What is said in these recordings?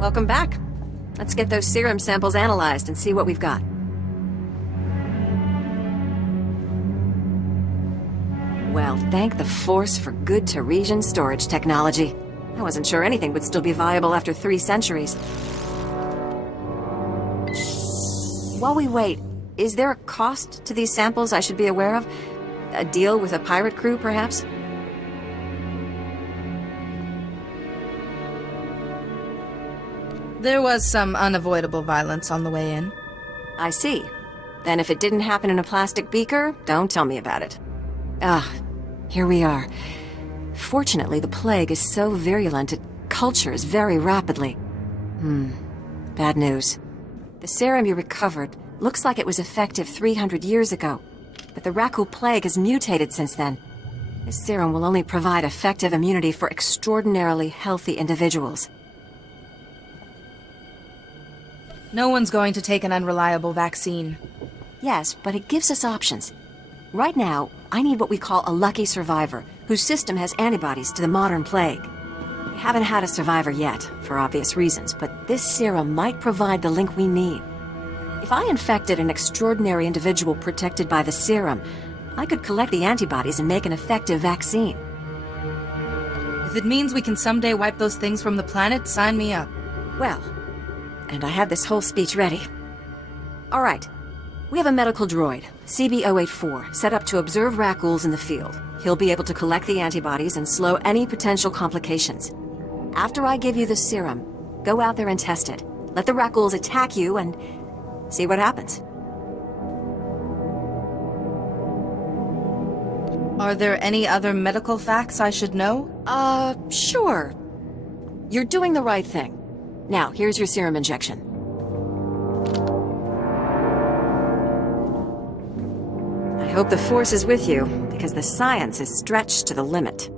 Welcome back. Let's get those serum samples analyzed and see what we've got. Well, thank the Force for good Tarisian storage technology. I wasn't sure anything would still be viable after 3 centuries. While we wait, is there a cost to these samples I should be aware of? A deal with a pirate crew, perhaps? There was some unavoidable violence on the way in. I see. Then if it didn't happen in a plastic beaker, don't tell me about it. Here we are. Fortunately, the plague is so virulent it cultures very rapidly. Bad news. The serum you recovered looks like it was effective 300 years ago, but the Raku plague has mutated since then. This serum will only provide effective immunity for extraordinarily healthy individuals. No one's going to take an unreliable vaccine. Yes, but it gives us options. Right now, I need what we call a lucky survivor, whose system has antibodies to the modern plague. We haven't had a survivor yet, for obvious reasons, but this serum might provide the link we need. If I infected an extraordinary individual protected by the serum, I could collect the antibodies and make an effective vaccine. If it means we can someday wipe those things from the planet, sign me up. Well, and I had this whole speech ready. All right. We have a medical droid, CB-084, set up to observe Rakuls in the field. He'll be able to collect the antibodies and slow any potential complications. After I give you the serum, go out there and test it. Let the Rakuls attack you and see what happens. Are there any other medical facts I should know? Sure. You're doing the right thing. Now, here's your serum injection. I hope the Force is with you, because the science is stretched to the limit.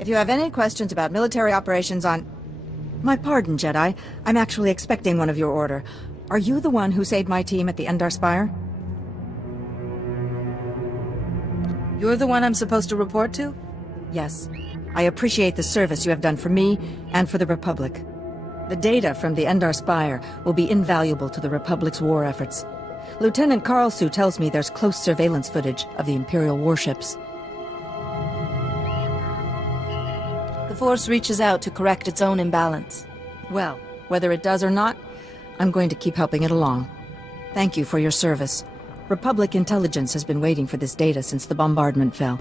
If you have any questions about military operations on... My pardon, Jedi. I'm actually expecting one of your order. Are you the one who saved my team at the Endar Spire? You're the one I'm supposed to report to? Yes. I appreciate the service you have done for me and for the Republic. The data from the Endar Spire will be invaluable to the Republic's war efforts. Lieutenant Karlsu tells me there's close surveillance footage of the Imperial warships. The Force reaches out to correct its own imbalance. Well, whether it does or not, I'm going to keep helping it along. Thank you for your service. Republic intelligence has been waiting for this data since the bombardment fell.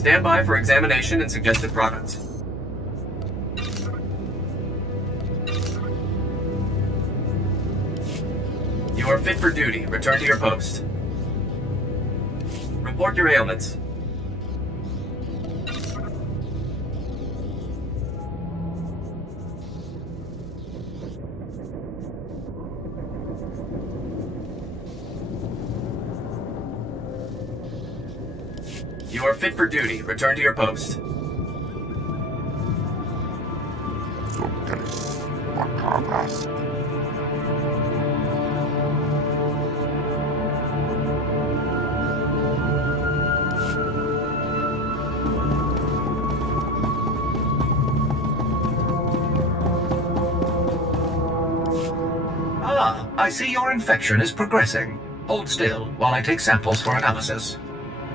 Stand by for examination and suggested products. You are fit for duty. Return to your post. Report your ailments. You are fit for duty. Return to your post. Ah, I see your infection is progressing. Hold still while I take samples for analysis.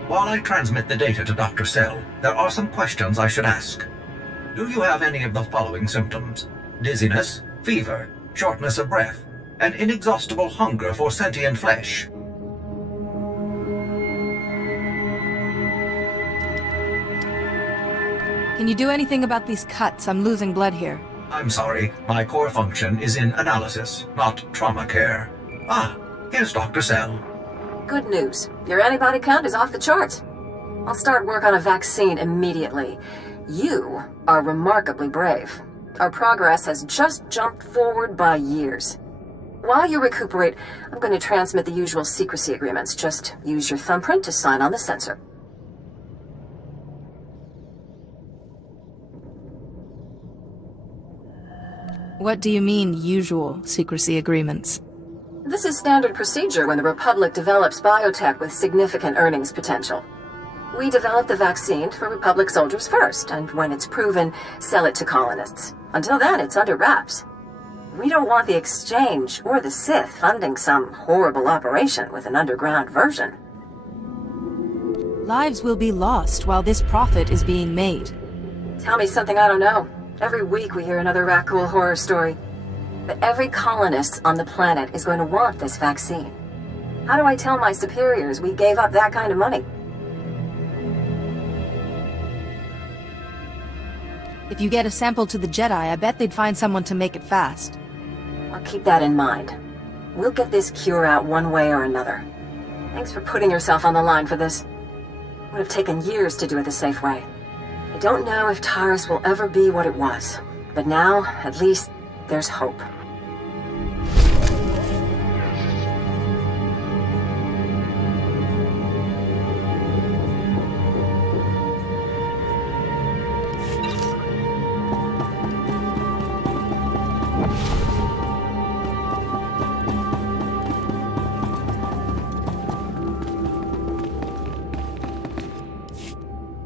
While I transmit the data to Dr. Cell, there are some questions I should ask. Do you have any of the following symptoms? Dizziness, fever, shortness of breath, and inexhaustible hunger for sentient flesh? Can you do anything about these cuts? I'm losing blood here. I'm sorry, my core function is in analysis, not trauma care. Ah, here's Dr. Cell. Good news. Your antibody count is off the charts. I'll start work on a vaccine immediately. You are remarkably brave. Our progress has just jumped forward by years. While you recuperate, I'm going to transmit the usual secrecy agreements. Just use your thumbprint to sign on the sensor. What do you mean, usual secrecy agreements? This is standard procedure when the Republic develops biotech with significant earnings potential. We develop the vaccine for Republic soldiers first, and when it's proven, sell it to colonists. Until then, it's under wraps. We don't want the Exchange or the Sith funding some horrible operation with an underground version. Lives will be lost while this profit is being made. Tell me something I don't know. Every week we hear another Rakul horror story. But every colonist on the planet is going to want this vaccine. How do I tell my superiors we gave up that kind of money? If you get a sample to the Jedi, I bet they'd find someone to make it fast. I'll keep that in mind. We'll get this cure out one way or another. Thanks for putting yourself on the line for this. Would have taken years to do it the safe way. I don't know if Taris will ever be what it was, but now, at least, there's hope.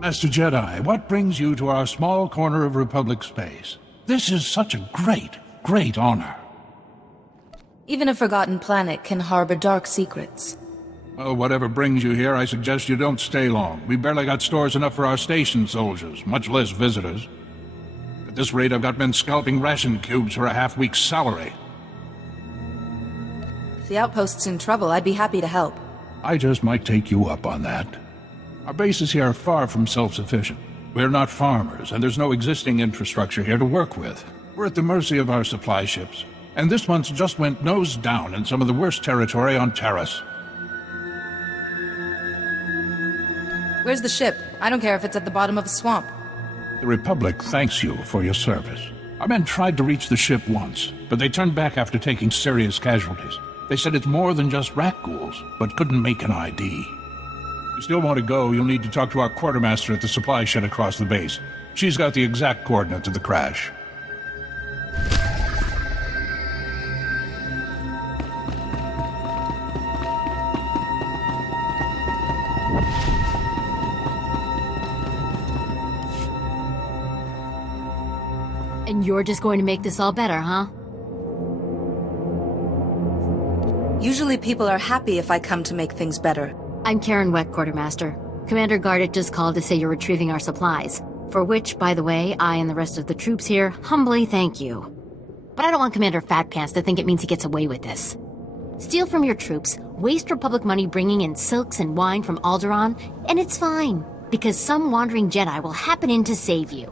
Master Jedi, what brings you to our small corner of Republic space? This is such a great honor. Even a forgotten planet can harbor dark secrets. Well, whatever brings you here, I suggest you don't stay long. We barely got stores enough for our station soldiers, much less visitors. At this rate, I've got men scalping ration cubes for a half-week's salary. If the outpost's in trouble, I'd be happy to help. I just might take you up on that. Our bases here are far from self-sufficient. We're not farmers, and there's no existing infrastructure here to work with. We're at the mercy of our supply ships, and this one's just went nose down in some of the worst territory on Taris. Where's the ship? I don't care if it's at the bottom of a swamp. The Republic thanks you for your service. Our men tried to reach the ship once, but they turned back after taking serious casualties. They said it's more than just rat ghouls, but couldn't make an ID. If you still want to go, you'll need to talk to our quartermaster at the supply shed across the base. She's got the exact coordinates of the crash. And you're just going to make this all better, huh? Usually people are happy if I come to make things better. I'm Karen Weck, Quartermaster. Commander Gardet just called to say you're retrieving our supplies. For which, by the way, I and the rest of the troops here humbly thank you. But I don't want Commander Fatpants to think it means he gets away with this. Steal from your troops, waste Republic money bringing in silks and wine from Alderaan, and it's fine, because some wandering Jedi will happen in to save you.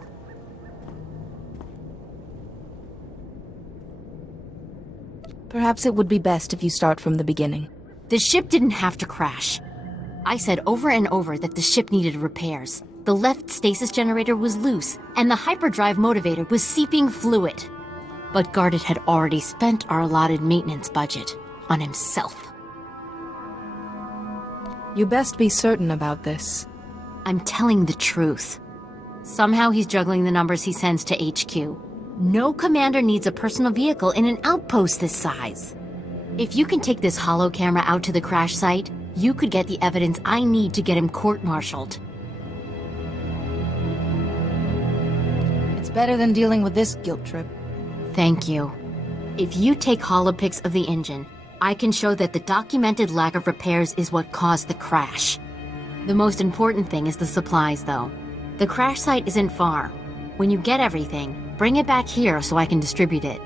Perhaps it would be best if you start from the beginning. The ship didn't have to crash. I said over and over that the ship needed repairs. The left stasis generator was loose, and the hyperdrive motivator was seeping fluid. But Gardet had already spent our allotted maintenance budget on himself. You best be certain about this. I'm telling the truth. Somehow he's juggling the numbers he sends to HQ. No commander needs a personal vehicle in an outpost this size. If you can take this holo camera out to the crash site, you could get the evidence I need to get him court-martialed. It's better than dealing with this guilt trip. Thank you. If you take holopics of the engine, I can show that the documented lack of repairs is what caused the crash. The most important thing is the supplies, though. The crash site isn't far. When you get everything, bring it back here so I can distribute it.